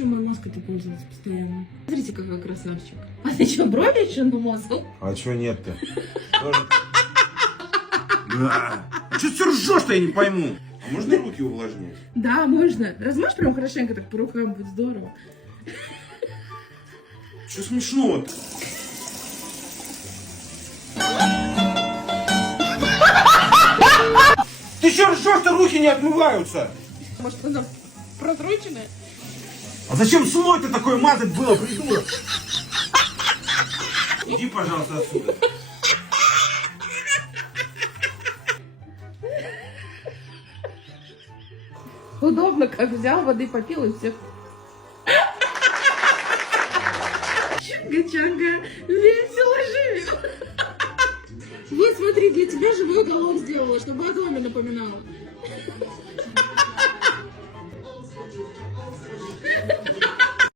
еще моей маской ты пользовалась постоянно. Смотрите, какой красавчик. А ты что, брови еще намазал? А чё нет-то? Че ты ржешь-то, я не пойму? А можно руки увлажнять? Да, можно. Размажь прям хорошенько так по рукам, будет здорово. Что смешного-то? Ты че ржешь-то, руки не отмываются? Может, она просроченная? А зачем слой-то такой мазать было, придурок? Иди, пожалуйста, отсюда. Удобно, как взял, воды попил и все. Чунга-чанга, весело живем. Вот смотри, для тебя живой уголок сделала, чтобы о доме напоминала.